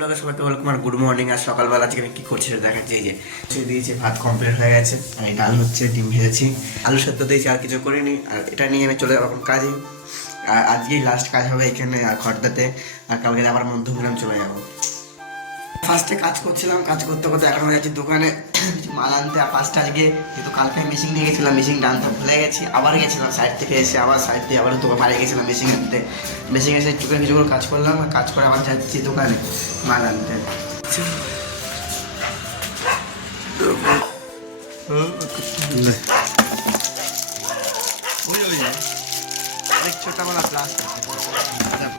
ব্লগে সবাইকে ওয়েলকাম আর good morning. আর সকালবেলা আজকে আমি কী করছি সেটা দেখাচ্ছি। এই যে দিয়েছি, ভাত কমপ্লিট হয়ে গেছে, আমি ডাল হচ্ছে, ডিম ভেজেছি, আলু সেদ্ধ দিয়েছি, আর কিছু করিনি। আর এটা নিয়ে আমি চলে যাবো কাজে। আর আজকেই লাস্ট কাজ হবে এখানে আর খড়দাতে। আর কালকে আবার মধ্যমগ্রাম চলে যাবো। ফার্স্টে কাজ করছিলাম, কাজ করতে করতে এখন হয়ে যাচ্ছি দোকানে মাল আনতে। আর ফার্স্টে আজকে যেহেতু কালকে মেশিন নিয়ে গেছিলাম, মেশিনটা আনতে ভুলে গেছি, আবার গেছিলাম সাইড থেকে এসে, আবার সাইড দিয়ে আবার দোকান বাড়ি গেছিলাম মেশিন আনতে। মেশিন এসে চুপে কিছু কাজ করলাম, কাজ করে আবার যাচ্ছি দোকানে মাল আনতে। ছোটবেলা ক্লাস।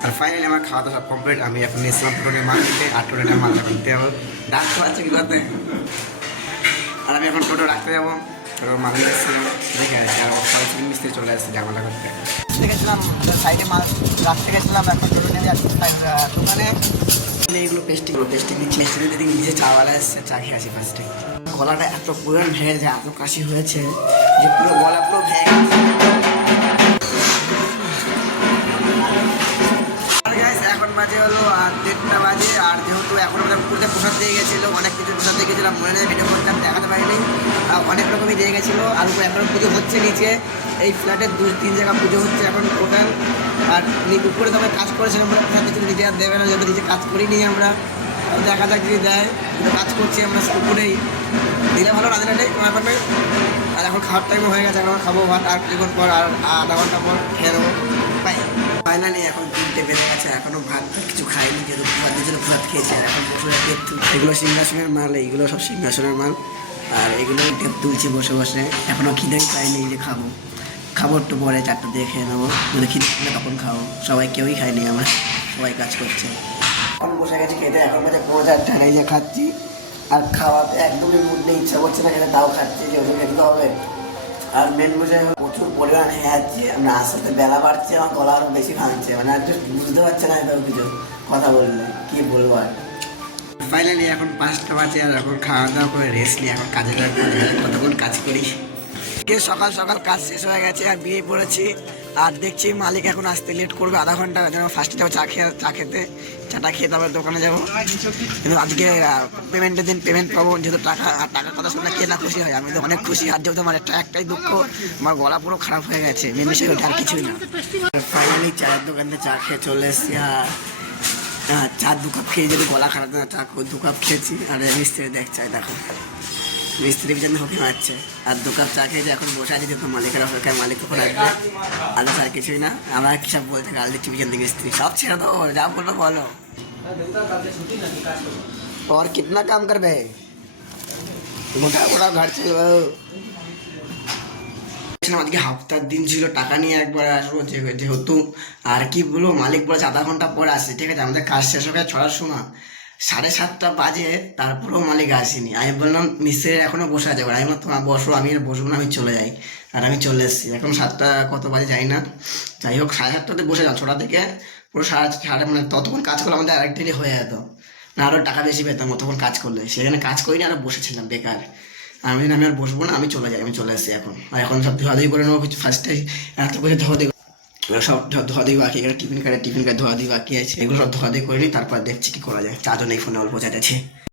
আর ফাইনালি আমার খাওয়া দাওয়া সব কমপ্লিট। আমি এখন এসলাম টোটনের মাল নিতে, আর টোটনের মাল কিনতে যাবো। ডাকতে পারছে কি করতে। আর আমি এখন টোটো রাখতে যাবো, টোটোর মাল এসেছিলাম দেখে আসছি। আর সবাই মিস্ত্রি চলে আসছে ঝামেলা করতে। গেছিলাম সাইডে মাল রাখতে গেছিলাম, এখন টোটো নিয়ে যাচ্ছি দোকানে। এইগুলো পেস্টিং নিচ্ছি, মিস্ত্রি দিদি নিজে চাওয়ালা এসছে, চা খেয়ে আসি ফার্স্টে। গলাটা এত পুরো ভেঙে যায়, এত কাশি হয়েছে যে পুরো গলা পুরো ভেঙে গেছে। এখন বাজে হলো 8:30 বাজে। আর যেহেতু এখন আমাদের পুকুরতে প্রসাদ দিয়ে গেছিলো, অনেক কিছু প্রসাদ দিয়ে গেছিলাম, মনে নেই ভিডিও করতে আমি দেখাতে পারিনি। অনেক রকমই দিয়ে গেছিলো। আর এখন পুজো হচ্ছে নিচে, এই ফ্ল্যাটের 2-3 জায়গা পুজো হচ্ছে এখন টোটাল। আর উপরে তো আমরা কাজ করেছিলাম, আমরা প্রসাদ দিচ্ছি, নিজে আর দেবে না, যদি নিজে কাজ করিনি আমরা। দেখা যাক যদি দেয়, কাজ করছি আমরা পুকুরেই, দিলে ভালো, রাজি নেই কোনো ব্যাপার নেই। আর এখন খাওয়ার টাইমও হয়ে গেছে, এখন খাবো ভাত আর কিছুক্ষণ পর, আর আধা ঘন্টা পর খেয়ে নেবো। ফাইনালি এখন 3টে বেজে গেছে, এখনো ভাত কিছু খাইনি, যেহেতু ভাতের জন্য ভাত খেয়েছি। আর এখন বসে এগুলো সিংহাসনের মাল, এইগুলো সব সিংহাসনের মাল। আর এগুলো টেপ তুলছি বসে বসে, এখনো খিদেই পাইনি যে খাবো একটু পরে 4টা দিয়ে খেয়ে নেবো, যদি খিদে তখন খাবো। সবাই কেউই খায়নি, আমার সবাই কাজ করছে। এখন বসে গেছি খেতে, এখন বাজে 4:30, এই যে খাচ্ছি। আর খাওয়াতে একদমই মুড নেই, ইচ্ছা করছে না খেতে, তাও খাচ্ছি, যেহেতু খেতে হবে। আর মেন বিষয় প্রচুর পরিমাণ হয়ে যাচ্ছে, আমরা আস্তে আস্তে বেলা বাড়ছে, আমার গলা আরও বেশি ভাঙছে, মানে আর বুঝতে পারছে না এটাও কিছু কথা বললে কী বলবো। আর ফাইনালি এখন 5টা বাজে, আর এখন খাওয়া দাওয়া করে রেস্ট নিয়ে এখন কাজে কতক্ষণ কাজ করি। সকাল সকাল কাজ শেষ হয়ে গেছে, আর বিয়ে পড়েছি। আর দেখছি মালিক এখন আসতে লেট করবে আধা ঘন্টা, যেন ফার্স্টে যাবো চা খেতে, চাটা খেয়ে তারপর দোকানে যাবো। কিন্তু আজকে পেমেন্টের দিন পেমেন্ট পাবো, যেহেতু টাকার কথা শুনলে কে না খুশি হয়, আমি তো অনেক খুশি। আর যেহেতু আমার একটাই দুঃখ, আমার গলা পুরো খারাপ হয়ে গেছে, মেন বিষয় ওটা, আর কিছুই না। ফাইনালি চায়ের দোকানে চা খেয়ে চলে এসেছি। আর চা 2 কাপ খেয়ে, যদি গলা খারাপ না, চা 2 কাপ খেয়েছি। আর মিস্ত্রি দেখো মিস্ত্রি পিছনে হোকে মারছে। আর 2 কাপ চা খেয়েছে, এখন বসে আছে, যেহেতু মালিকের অপেক্ষায়, মালিক কখন আসবে। আর আর কিছুই না, আমরা কি সব বলতে গাল দিচ্ছি পিছন থেকে, মিস্ত্রি সব ছেড়ে দাও, যা বলবো বলো। और कितना काम करबे, মোটা ঘর চলবো। আজকে হাফতার দিন ছিল, টাকা নিয়ে একবার আসবো যেহেতু। আর কি বলবো, মালিক বলেছে আধা ঘন্টা পর আসে, ঠিক আছে। আমাদের কাজ শেষ হয়ে 6টার সময়, 7:30 বাজে, তারপরেও মালিক আসেনি। আমি বললাম মিস্ত্রি এখনো বসে আছে, আমি তোমার বসো, আমি আর বসবো না, আমি চলে যাই। আর আমি চলে এসেছি, এখন 7টা কত বাজে যাই না, যাই হোক 7:30টাতে বসে যাও, 6টা থেকে পুরো সাড়ে মানে ততক্ষণ কাজ করলে আমাদের আরেক দেরি হয়ে যেত, না আরও টাকা বেশি পেতাম ততক্ষণ কাজ করলে। সেখানে কাজ করিনি, আরও বসেছিলাম বেকার। আমি আর বসবো না, আমি চলে যাই, আমি চলে এসেছি এখন। আর এখন সব ধোয়াধুয়ি করে নেবো, কিছু ফার্স্টে এত করে সব ধোয়াধুয়ি বাকি, এখানে টিফিন কার্ড ধোয়াধুয়ি বাকি আছে, এগুলো সব ধোয়াধুয়ি করে নিই, তারপর দেখছি কি করা যায়। চার্জও নেই ফোনে, অল্প চার্জ আছে।